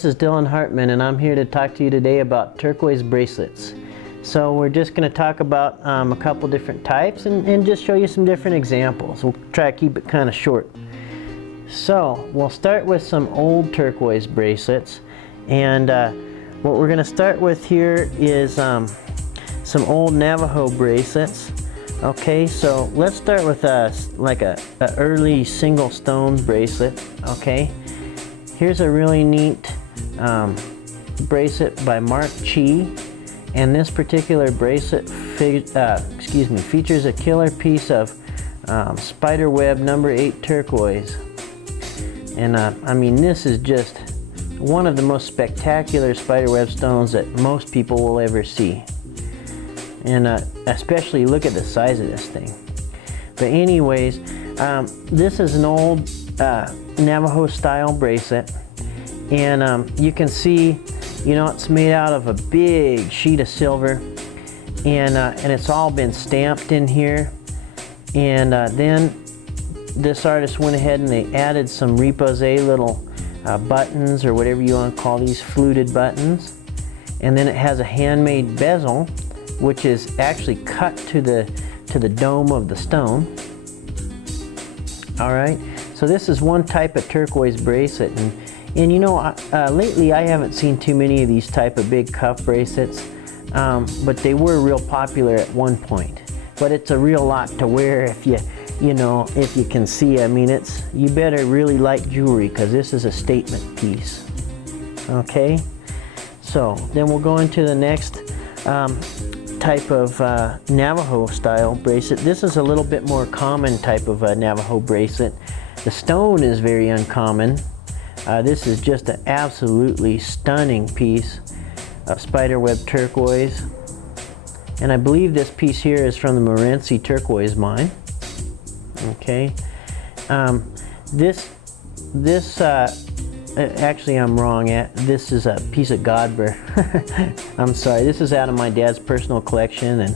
this is Dillon Hartman, and I'm here to talk to you today about turquoise bracelets. So we're just going to talk about a couple different types and just show you some different examples. We'll try to keep it kind of short. So we'll start with some old turquoise bracelets, and what we're going to start with here is some old Navajo bracelets. Okay, so let's start with a early single stone bracelet. Okay, here's a really neat bracelet by Mark Chi, and this particular bracelet features a killer piece of spider web number 8 turquoise. And I mean, this is just one of the most spectacular spiderweb stones that most people will ever see. And especially look at the size of this thing. But anyways, this is an old Navajo style bracelet, and you can see, you know, it's made out of a big sheet of silver, and it's all been stamped in here. And then this artist went ahead and they added some repoussé little buttons, or whatever you want to call these, fluted buttons. And then it has a handmade bezel, which is actually cut to the dome of the stone. All right, so this is one type of turquoise bracelet, and you know, lately I haven't seen too many of these type of big cuff bracelets, but they were real popular at one point. But it's a real lot to wear if you can see. I mean, you better really like jewelry, because this is a statement piece. Okay, so then we'll go into the next type of Navajo style bracelet. This is a little bit more common type of Navajo bracelet. The stone is very uncommon. This is just an absolutely stunning piece of spiderweb turquoise, and I believe this piece here is from the Morenci turquoise mine. Okay, actually I'm wrong. This is a piece of Godber. I'm sorry, this is out of my dad's personal collection, and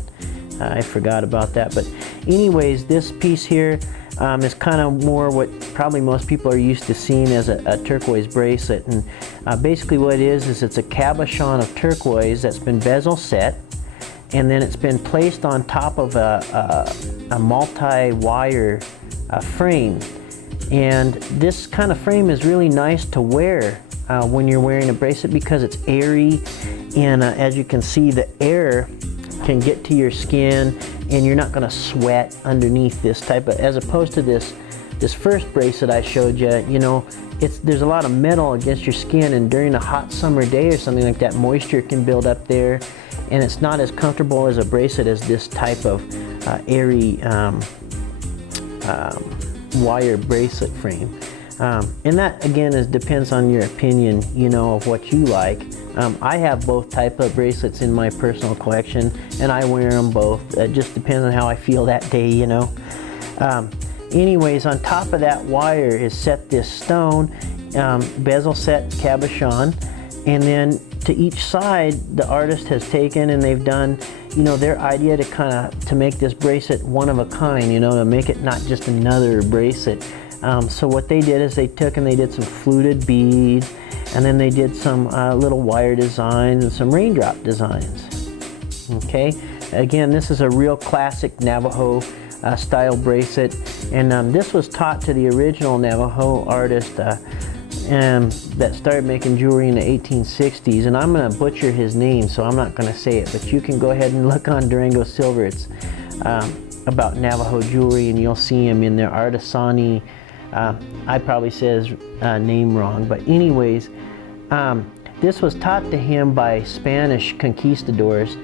I forgot about that. But anyways, this piece here is kind of more what probably most people are used to seeing as a turquoise bracelet. And basically what it is it's a cabochon of turquoise that's been bezel set, and then it's been placed on top of a multi-wire frame. And this kind of frame is really nice to wear when you're wearing a bracelet, because it's airy, and as you can see, the air can get to your skin and you're not going to sweat underneath this type of, as opposed to this first bracelet I showed you. You know, there's a lot of metal against your skin, and during a hot summer day or something like that, moisture can build up there, and it's not as comfortable as a bracelet as this type of airy wire bracelet frame. And that again depends on your opinion, you know, of what you like. I have both type of bracelets in my personal collection, and I wear them both. It just depends on how I feel that day, you know. Anyways, on top of that wire is set this stone, bezel set cabochon, and then to each side the artist has taken and they've done, you know, their idea to make this bracelet one of a kind, you know, to make it not just another bracelet. So what they did is they took and they did some fluted beads, and then they did some little wire designs and some raindrop designs. Okay, again, this is a real classic Navajo style bracelet, and this was taught to the original Navajo artist that started making jewelry in the 1860s, and I'm going to butcher his name, so I'm not going to say it, but you can go ahead and look on Durango Silver. It's about Navajo jewelry, and you'll see him in their Artisani. I probably said his name wrong, but anyways, this was taught to him by Spanish conquistadors,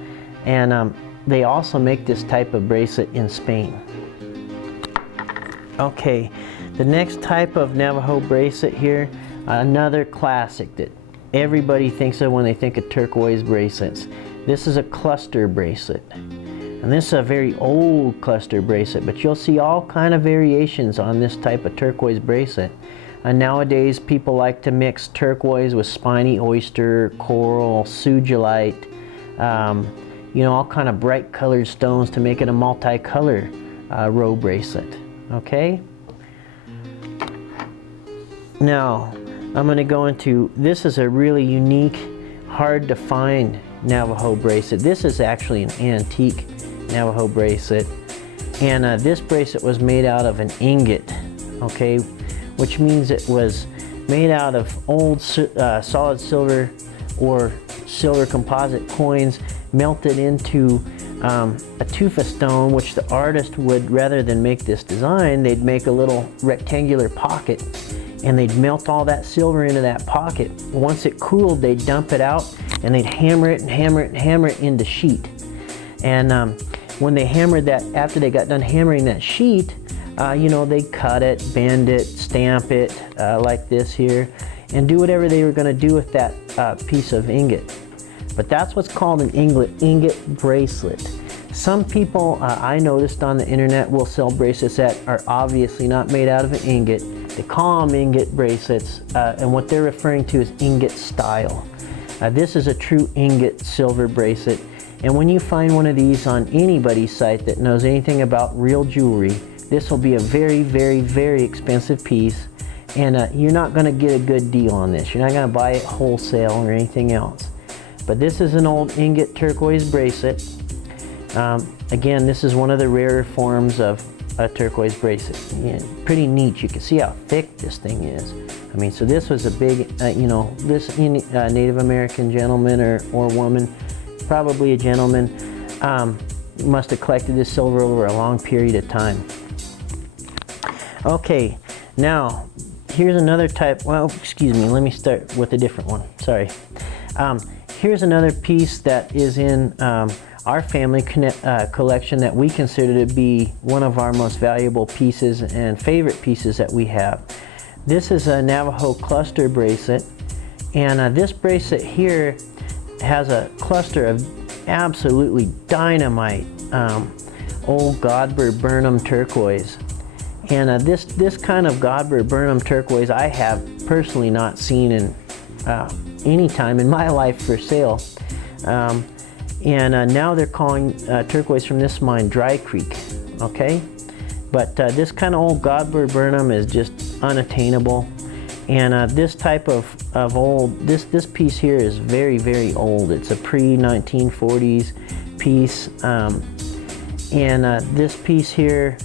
and they also make this type of bracelet in Spain. Okay, the next type of Navajo bracelet here, another classic that everybody thinks of when they think of turquoise bracelets. This is a cluster bracelet, and this is a very old cluster bracelet, but you'll see all kind of variations on this type of turquoise bracelet. And nowadays people like to mix turquoise with spiny oyster, coral, sugilite, you know, all kind of bright colored stones to make it a multicolor row bracelet. Okay, now I'm going to go into, this is a really unique, hard to find Navajo bracelet. This is actually an antique Navajo bracelet, and this bracelet was made out of an ingot, okay, which means it was made out of old solid silver or silver composite coins melted into a tufa stone, which the artist would, rather than make this design, they'd make a little rectangular pocket, and they'd melt all that silver into that pocket. Once it cooled, they'd dump it out, and they'd hammer it and hammer it and hammer it into sheet. And when they hammered that, after they got done hammering that sheet, you know, they'd cut it, bend it, stamp it like this here, and do whatever they were going to do with that piece of ingot. But that's what's called an ingot bracelet. Some people I noticed on the internet will sell bracelets that are obviously not made out of an ingot. They call them ingot bracelets, and what they're referring to is ingot style. This is a true ingot silver bracelet, and when you find one of these on anybody's site that knows anything about real jewelry, this will be a very, very, very expensive piece, and you're not going to get a good deal on this. You're not going to buy it wholesale or anything else. But this is an old ingot turquoise bracelet. Again, this is one of the rarer forms of a turquoise bracelet. Yeah, pretty neat. You can see how thick this thing is. I mean, so this was a big, you know, this Native American gentleman or woman, probably a gentleman, must have collected this silver over a long period of time. Okay, now here's another type. Well, excuse me, let me start with a different one. Sorry. Here's another piece that is in our family collection that we consider to be one of our most valuable pieces and favorite pieces that we have. This is a Navajo cluster bracelet, and this bracelet here has a cluster of absolutely dynamite old Godber Burnham turquoise. And this kind of Godber Burnham turquoise I have personally not seen in any time in my life for sale. Now they're calling turquoise from this mine Dry Creek, okay? But this kind of old Godber Burnham is just unattainable. And this type of old, this piece here is very, very old. It's a pre-1940s piece. This piece here,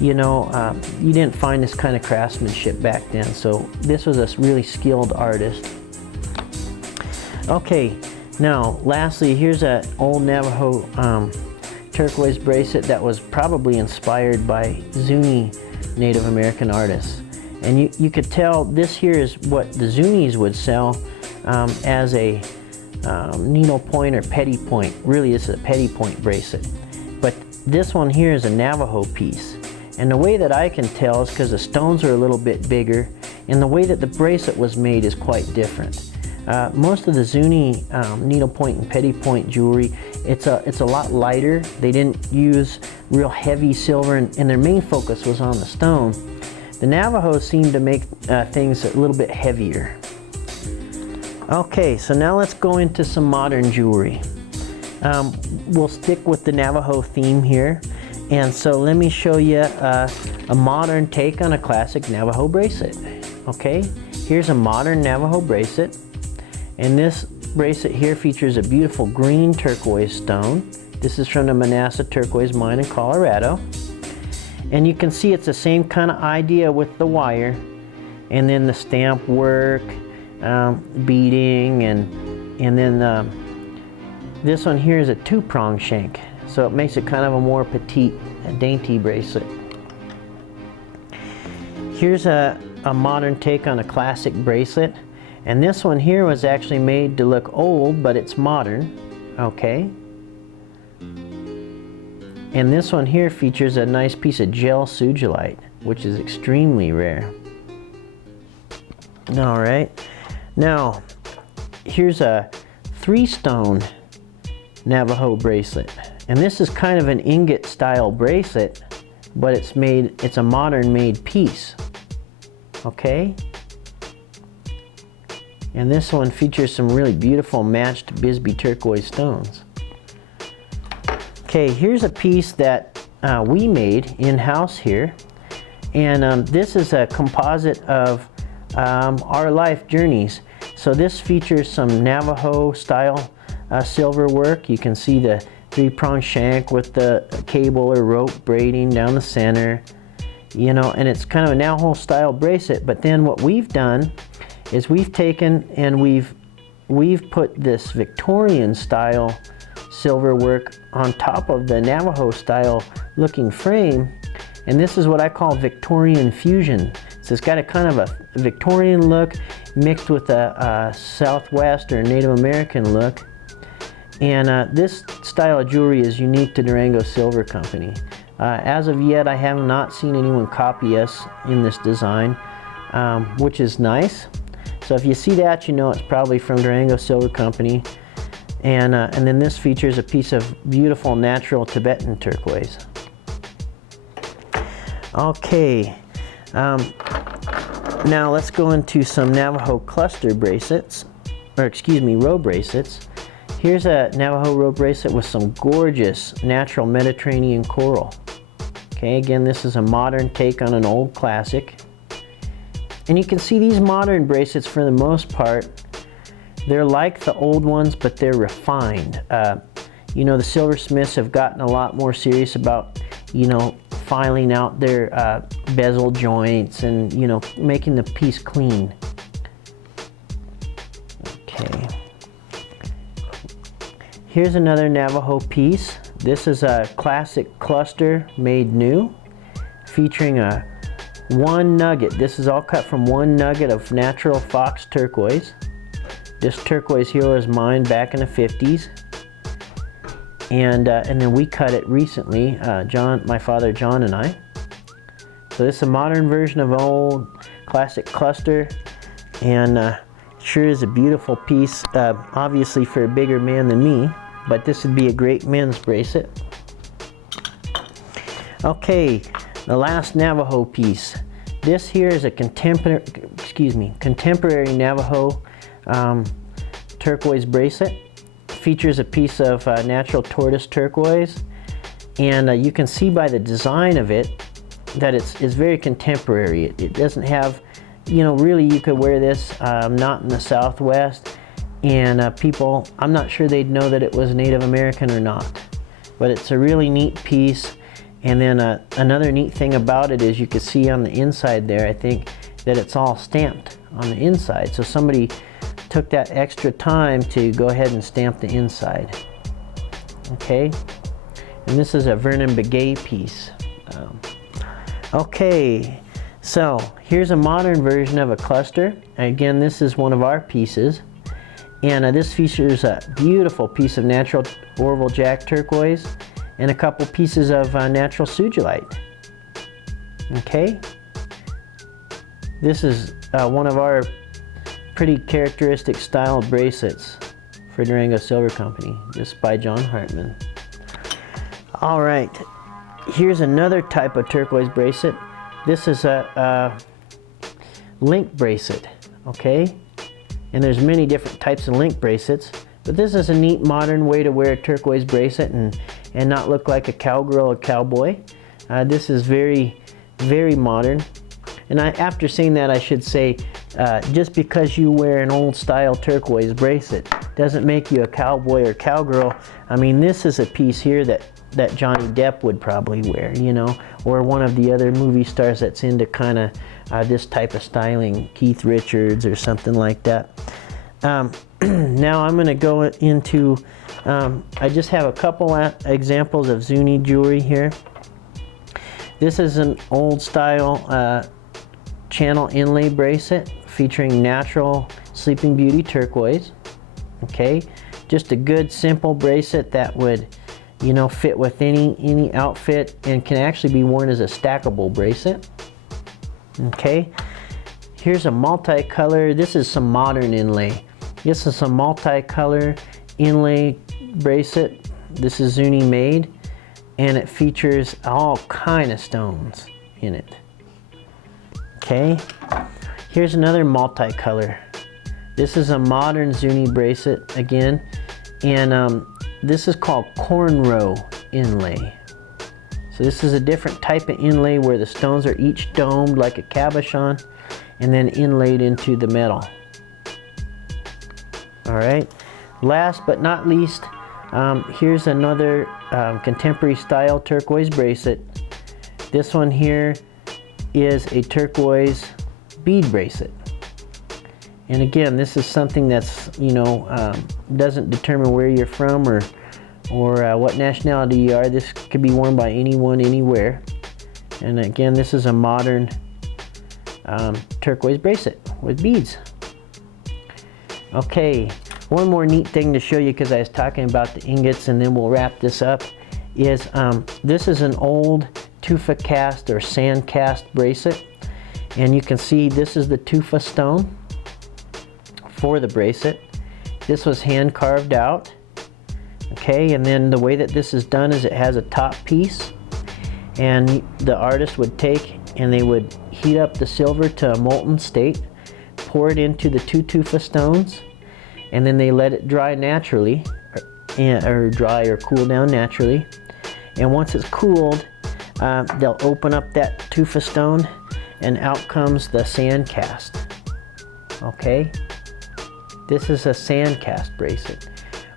you know, you didn't find this kind of craftsmanship back then. So this was a really skilled artist. Okay, now lastly, here's an old Navajo turquoise bracelet that was probably inspired by Zuni Native American artists. And you could tell this here is what the Zunis would sell as a needle point or petty point. Really, it's a petty point bracelet. But this one here is a Navajo piece. And the way that I can tell is because the stones are a little bit bigger, and the way that the bracelet was made is quite different. Most of the Zuni needlepoint and petty point jewelry, it's a lot lighter. They didn't use real heavy silver, and their main focus was on the stone. The Navajos seem to make things a little bit heavier. Okay, so now let's go into some modern jewelry. We'll stick with the Navajo theme here, and so let me show you a modern take on a classic Navajo bracelet. Okay, here's a modern Navajo bracelet. And this bracelet here features a beautiful green turquoise stone. This is from the Manassas Turquoise Mine in Colorado. And you can see it's the same kind of idea with the wire. And then the stamp work, beading, and then this one here is a two-prong shank. So it makes it kind of a more petite, dainty bracelet. Here's a modern take on a classic bracelet. And this one here was actually made to look old, but it's modern, okay? And this one here features a nice piece of gel sugilite, which is extremely rare. All right, now here's a 3-stone Navajo bracelet. And this is kind of an ingot style bracelet, but it's a modern made piece, okay? And this one features some really beautiful matched Bisbee turquoise stones. Okay, here's a piece that we made in-house here. And this is a composite of our life journeys. So this features some Navajo style silver work. You can see the 3-prong shank with the cable or rope braiding down the center, you know, and it's kind of a Navajo style bracelet. But then what we've done is we've taken and we've put this Victorian style silver work on top of the Navajo style looking frame, and this is what I call Victorian fusion. So it's got a kind of a Victorian look mixed with a Southwest or Native American look. And this style of jewelry is unique to Durango Silver Company. As of yet, I have not seen anyone copy us in this design, which is nice. So if you see that, you know it's probably from Durango Silver Company. And then this features a piece of beautiful natural Tibetan turquoise. Okay, now let's go into some Navajo cluster bracelets, or excuse me, row bracelets. Here's a Navajo row bracelet with some gorgeous natural Mediterranean coral. Okay, again, this is a modern take on an old classic. And you can see these modern bracelets, for the most part, they're like the old ones, but they're refined. You know, the silversmiths have gotten a lot more serious about, you know, filing out their bezel joints and, you know, making the piece clean. Okay. Here's another Navajo piece. This is a classic cluster made new, featuring a 1 nugget. This is all cut from 1 nugget of natural fox turquoise. This turquoise here was mined back in the 50s. And then we cut it recently, my father John and I. So this is a modern version of old classic cluster, and sure is a beautiful piece, obviously for a bigger man than me, but this would be a great men's bracelet. Okay, the last Navajo piece. This here is a contemporary Navajo turquoise bracelet. Features a piece of natural tortoise turquoise, and you can see by the design of it that it's very contemporary. It doesn't have, you know, really you could wear this not in the Southwest, and people, I'm not sure they'd know that it was Native American or not, but it's a really neat piece. And then another neat thing about it is you can see on the inside there, I think, that it's all stamped on the inside. So somebody took that extra time to go ahead and stamp the inside. Okay, and this is a Vernon Begay piece. Okay, so here's a modern version of a cluster. Again, this is one of our pieces, and this features a beautiful piece of natural Orville Jack turquoise and a couple pieces of natural sugilite. Okay, this is one of our pretty characteristic style bracelets for Durango Silver Company. This is by Dillon Hartman. All right, here's another type of turquoise bracelet. This is a link bracelet, okay? And there's many different types of link bracelets, but this is a neat modern way to wear a turquoise bracelet and not look like a cowgirl or cowboy. This is very, very modern. And after saying that, I should say, just because you wear an old style turquoise bracelet doesn't make you a cowboy or cowgirl. I mean, this is a piece here that Johnny Depp would probably wear, you know, or one of the other movie stars that's into kind of this type of styling, Keith Richards or something like that. Now I'm going to go into, I just have a couple examples of Zuni jewelry here. This is an old style channel inlay bracelet featuring natural Sleeping Beauty turquoise. Okay, just a good simple bracelet that would, you know, fit with any outfit and can actually be worn as a stackable bracelet. Okay, here's a multicolor. This is some modern inlay. This is some multicolor inlay bracelet. This is Zuni made, and it features all kind of stones in it. Okay, here's another multicolor. This is a modern Zuni bracelet again, and this is called cornrow inlay. So this is a different type of inlay where the stones are each domed like a cabochon, and then inlaid into the metal. All right, last but not least, here's another contemporary style turquoise bracelet. This one here is a turquoise bead bracelet. And again, this is something that's, doesn't determine where you're from or what nationality you are. This could be worn by anyone, anywhere. And again, this is a modern turquoise bracelet with beads. Okay, one more neat thing to show you, because I was talking about the ingots, and then we'll wrap this up, is this is an old tufa cast or sand cast bracelet. And you can see this is the tufa stone for the bracelet. This was hand carved out. Okay, and then the way that this is done is it has a top piece, and the artist would take and they would heat up the silver to a molten state, pour it into the two tufa stones, and then they let it dry naturally, or dry or cool down naturally. And once it's cooled, they'll open up that tufa stone, and out comes the sand cast. Okay, this is a sand cast bracelet.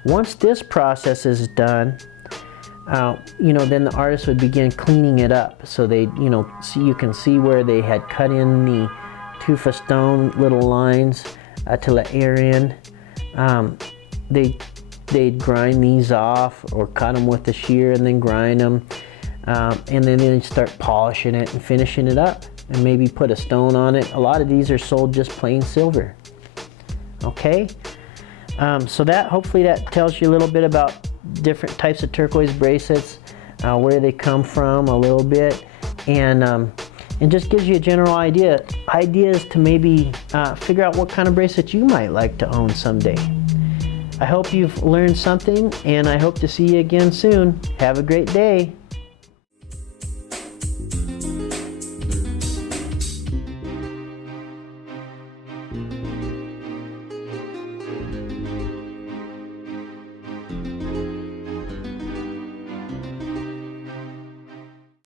Once this process is done, then the artist would begin cleaning it up. So they, you can see where they had cut in the tufa stone little lines to let air in. They'd grind these off or cut them with the shear and then grind them. And then they'd start polishing it and finishing it up and maybe put a stone on it. A lot of these are sold just plain silver. Okay, so hopefully that tells you a little bit about different types of turquoise bracelets, where they come from a little bit, and just gives you a general ideas to maybe figure out what kind of bracelet you might like to own someday. I hope you've learned something, and I hope to see you again soon. Have a great day.